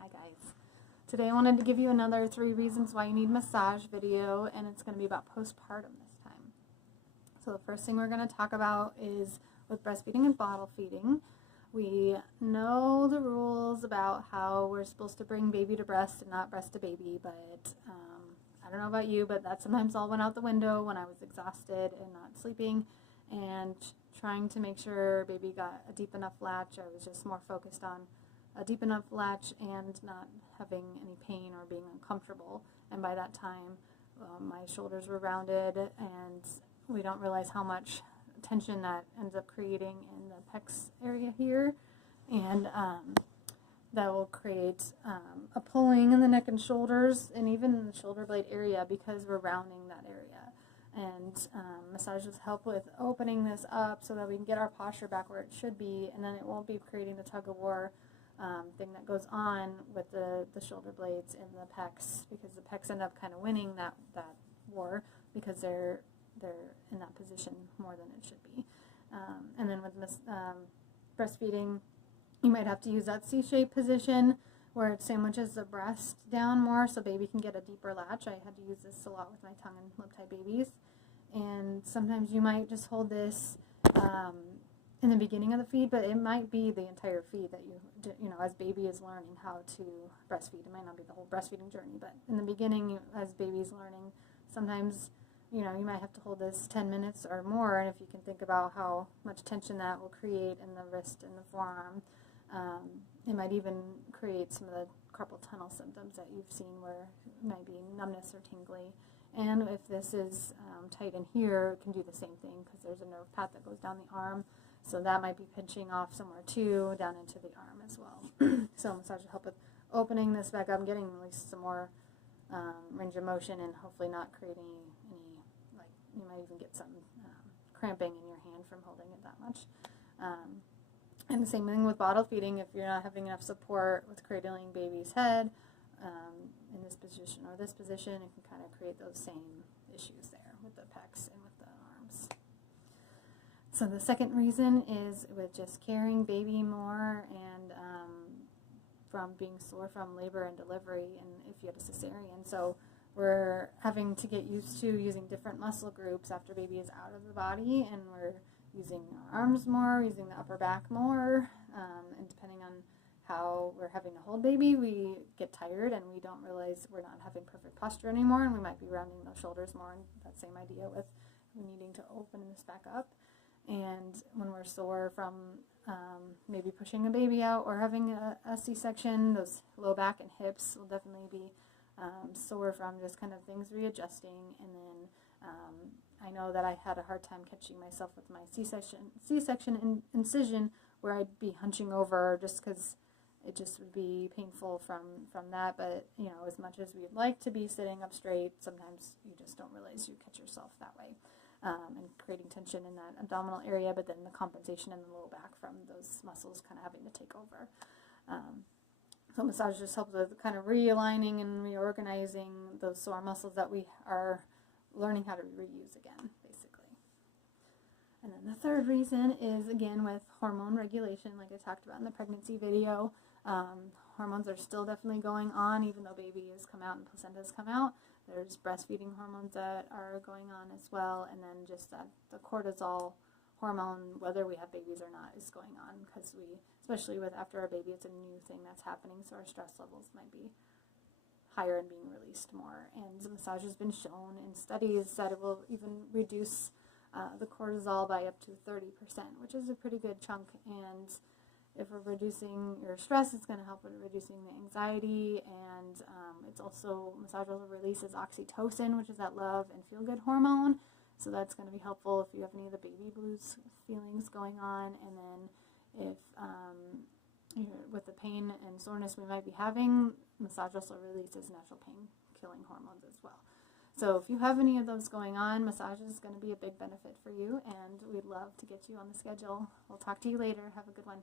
Hi guys. Today I wanted to give you another 3 reasons why you need massage video, and it's going to be about postpartum this time. So the first thing we're going to talk about is with breastfeeding and bottle feeding. We know the rules about how we're supposed to bring baby to breast and not breast to baby, but I don't know about you, but that sometimes all went out the window when I was exhausted and not sleeping and trying to make sure baby got a deep enough latch. I was just more focused on a deep enough latch and not having any pain or being uncomfortable. And by that time, my shoulders were rounded, and we don't realize how much tension that ends up creating in the pecs area here. And that will create a pulling in the neck and shoulders, and even in the shoulder blade area, because we're rounding that area. And massages help with opening this up so that we can get our posture back where it should be, and then it won't be creating the tug-of-war thing that goes on with the shoulder blades and the pecs, because the pecs end up kind of winning that war because they're in that position more than it should be. And then with breastfeeding, you might have to use that C-shaped position where it sandwiches the breast down more so baby can get a deeper latch. I had to use this a lot with my tongue and lip-tied babies. And sometimes you might just hold this in the beginning of the feed, but it might be the entire feed that you know, as baby is learning how to breastfeed. It might not be the whole breastfeeding journey, but in the beginning, as baby's learning, sometimes, you know, you might have to hold this 10 minutes or more, and if you can think about how much tension that will create in the wrist and the forearm, it might even create some of the carpal tunnel symptoms that you've seen, where it might be numbness or tingly. And if this is tight in here, it can do the same thing, because there's a nerve path that goes down the arm. So that might be pinching off somewhere too, down into the arm as well. So massage will help with opening this back up, getting at least some more range of motion, and hopefully not creating any, like, you might even get some cramping in your hand from holding it that much. And the same thing with bottle feeding. If you're not having enough support with cradling baby's head in this position or this position, it can kind of create those same issues there with the pecs and with the arms. So the second reason is with just carrying baby more, and from being sore from labor and delivery, and if you had a cesarean. So we're having to get used to using different muscle groups after baby is out of the body, and we're using our arms more, using the upper back more, and depending on how we're having to hold baby, we get tired and we don't realize we're not having perfect posture anymore, and we might be rounding those shoulders more, and that same idea with needing to open this back up. And when we're sore from maybe pushing a baby out or having a C-section, those low back and hips will definitely be sore from just kind of things readjusting. And then I know that I had a hard time catching myself with my C-section incision, where I'd be hunching over just because it just would be painful from that. But, you know, as much as we'd like to be sitting up straight, sometimes you just don't realize you catch yourself that way. And creating tension in that abdominal area, but then the compensation in the low back from those muscles kind of having to take over. So massage just helps with kind of realigning and reorganizing those sore muscles that we are learning how to reuse again, basically. And then the third reason is, again, with hormone regulation, like I talked about in the pregnancy video. Hormones are still definitely going on, even though baby has come out and placenta has come out. There's breastfeeding hormones that are going on as well, and then just that the cortisol hormone, whether we have babies or not, is going on, because we, especially with after our baby, it's a new thing that's happening, so our stress levels might be higher and being released more. And the massage has been shown in studies that it will even reduce the cortisol by up to 30%, which is a pretty good chunk. And if we're reducing your stress, it's going to help with reducing the anxiety, and it's also, massage also releases oxytocin, which is that love and feel-good hormone, so that's going to be helpful if you have any of the baby blues feelings going on. And then if with the pain and soreness we might be having, massage also releases natural pain-killing hormones as well. So if you have any of those going on, massage is going to be a big benefit for you, and we'd love to get you on the schedule. We'll talk to you later. Have a good one.